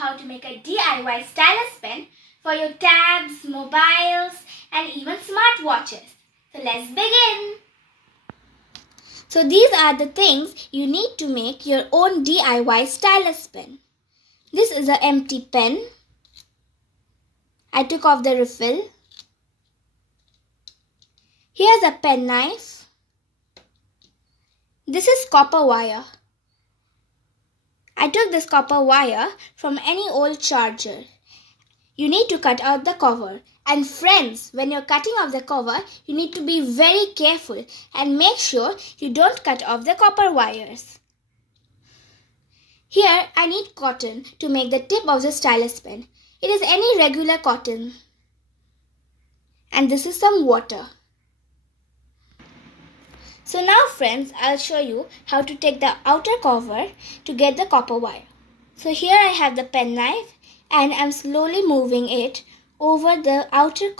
how to make a DIY stylus pen for your tabs, mobiles and even smartwatches. So let's begin. So these are the things you need to make your own DIY stylus pen. This is an empty pen. I took off the refill. Here's a pen knife. This is copper wire. I took this copper wire from any old charger. You need to cut out the cover. And friends, when you're cutting off the cover, you need to be very careful and make sure you don't cut off the copper wires. Here I need cotton to make the tip of the stylus pen. It is any regular cotton. And this is some water. So now friends, I'll show you how to take the outer cover to get the copper wire. So here I have the pen knife and I'm slowly moving it over the outer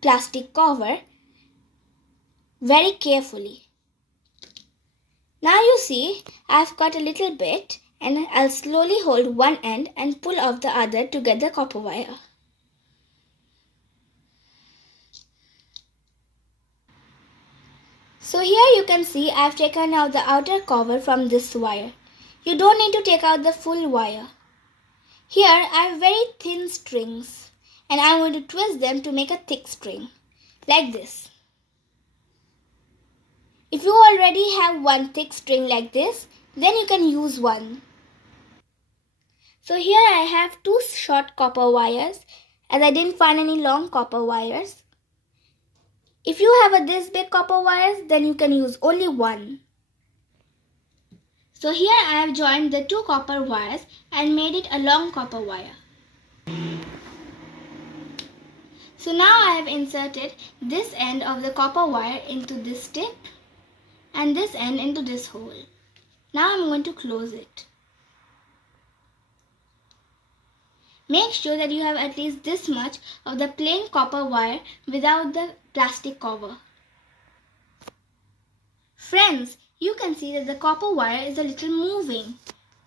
plastic cover very carefully. Now you see I've cut a little bit and I'll slowly hold one end and pull off the other to get the copper wire. So here you can see I've taken out the outer cover from this wire. You don't need to take out the full wire. Here I have very thin strings and I'm going to twist them to make a thick string like this. If you already have one thick string like this, then you can use one. So here I have two short copper wires as I didn't find any long copper wires. If you have this big copper wires, then you can use only one. So here I have joined the two copper wires and made it a long copper wire. So now I have inserted this end of the copper wire into this tip and this end into this hole. Now I'm going to close it. Make sure that you have at least this much of the plain copper wire without the plastic cover. Friends, you can see that the copper wire is a little moving.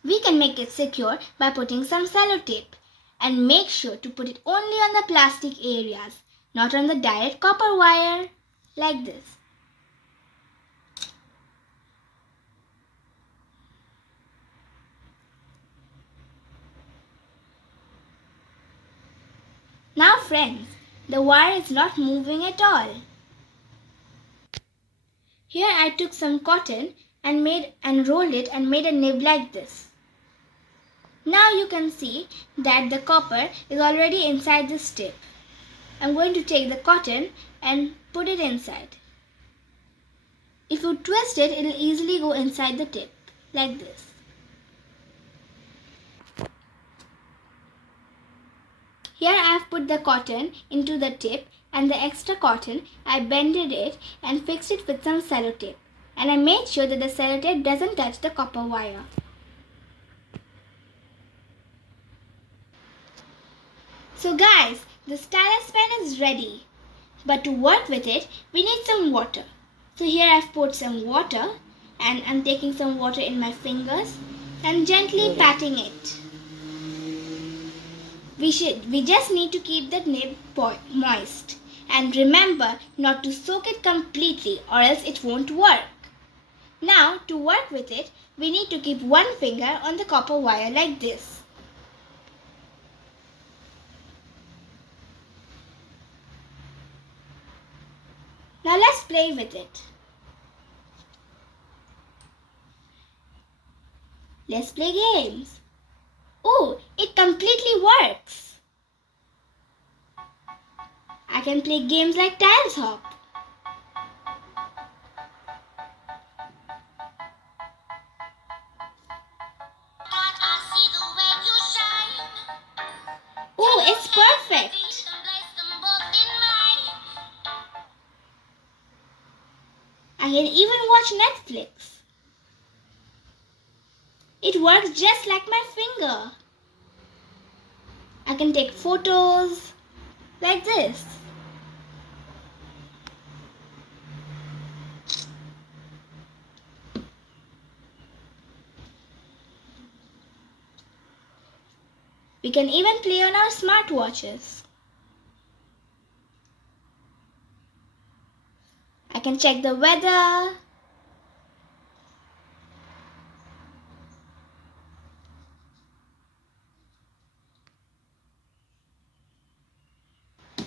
We can make it secure by putting some sellotape and make sure to put it only on the plastic areas, not on the direct copper wire, like this. Now friends, the wire is not moving at all. Here I took some cotton and rolled it and made a nib like this. Now you can see that the copper is already inside this tip. I'm going to take the cotton and put it inside. If you twist it, it will easily go inside the tip like this. Here I have put the cotton into the tip and the extra cotton I bended it and fixed it with some sellotape. And I made sure that the sellotape doesn't touch the copper wire. So guys, the stylus pen is ready. But to work with it, we need some water. So here I've poured some water and I'm taking some water in my fingers and gently patting it. We just need to keep the nib moist. And remember not to soak it completely or else it won't work. Now to work with it, we need to keep one finger on the copper wire like this. Now let's play with it. Let's play games. Oh, it completely works. I can play games like Tiles Hop. Oh, it's perfect. I can even watch Netflix. It works just like my finger. I can take photos like this. We can even play on our smartwatches. I can check the weather.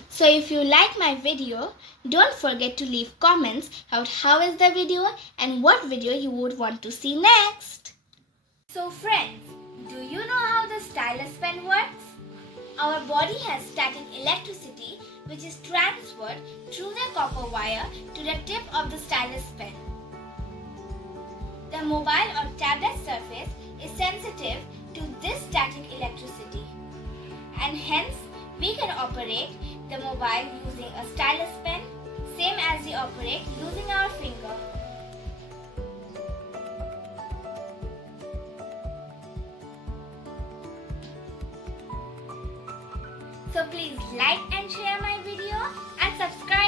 So if you like my video, don't forget to leave comments about how is the video and what video you would want to see next. So friends, do you know how the stylus pen works? Our body has static electricity which is transferred through the copper wire to the tip of the stylus pen. The mobile or tablet surface is sensitive to this static electricity, and hence we can operate the mobile using a stylus pen, same as we operate using our finger. So please like and share my video and subscribe